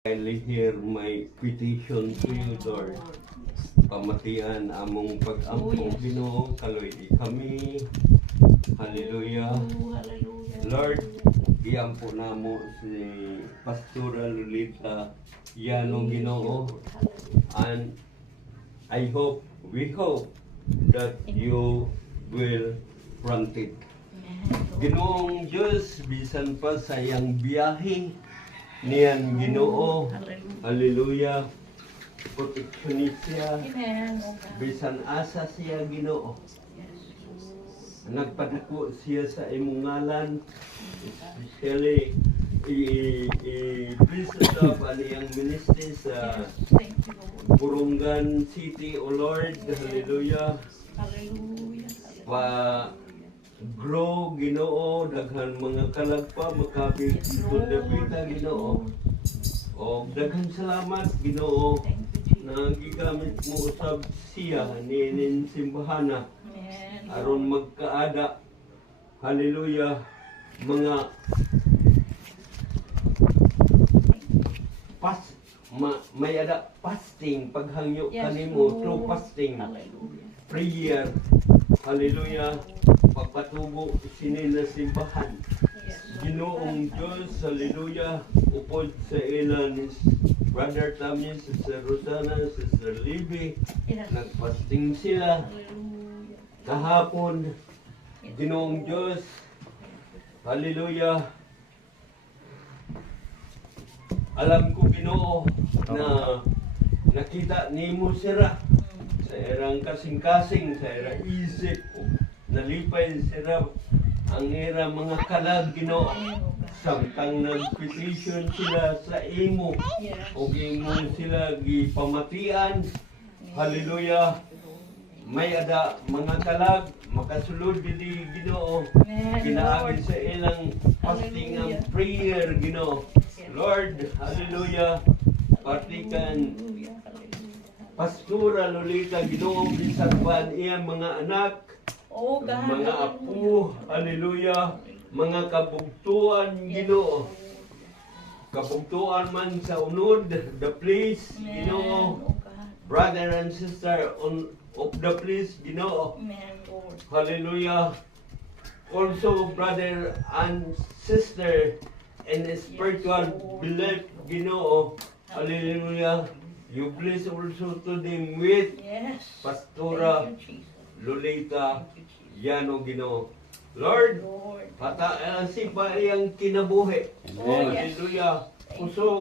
Kindly hear my petition to you, Lord. Pamatian among pag-ampong Ginoo, kaloy kami. Hallelujah. Lord, iampo namo si Pastora Lolita Yano Ginoo. And we hope that you will grant it. Ginoong Diyos, bisan pa sayang biyahe niyan Ginoo. Hallelujah. Proteksyonis siya. Bisan asa siya Ginoo. Nagpadako siya sa imong ngalan. Especially i-bless sa paniyang ministry sa Burungan City, O Lord. Hallelujah. Grow Ginoo, daghan mga kalagpa makabig Dapita Ginoo. O daghan salamat Ginoo na gigamit mo usab siya ninin simbahana aron magkaada. Hallelujah. Mga may ada fasting paghangyo kanimo through fasting. Prayer. Hallelujah. Pagpatubo sinin na simbahan. Ginoong Diyos, hallelujah, upod sa ilan Brother Tammy, Sister Rosana, Sister Libby, nagpasting sila. Kahapon, Ginoong Diyos, hallelujah. Alam ko Ginoo na nakita nimo sira sa irang kasing-kasing, sa irang isip, nalipay sila ang ira mga kalag Ginoo. Samtang nag-petition sila sa imo o imo sila gipamatian. Hallelujah. May ada mga kalag makasulod dili Ginoo. Kinaagi sa ilang fasting ang prayer Ginoo. Lord, hallelujah. Partikan Pastora Lolita Ginoo, bisan pa iyang mga anak, mga apo, hallelujah, mga kabugtuan Ginoo. Kabugtuan man sa unod, the place, Ginoo. Brother and sister of the place, Ginoo. Hallelujah. Also, brother and sister in spiritual belief, Ginoo. Hallelujah. You bless also to them with Pastora Lolita Yano Ginoo. Lord, pataasi pa iyang kinabuhi. Hallelujah. Puso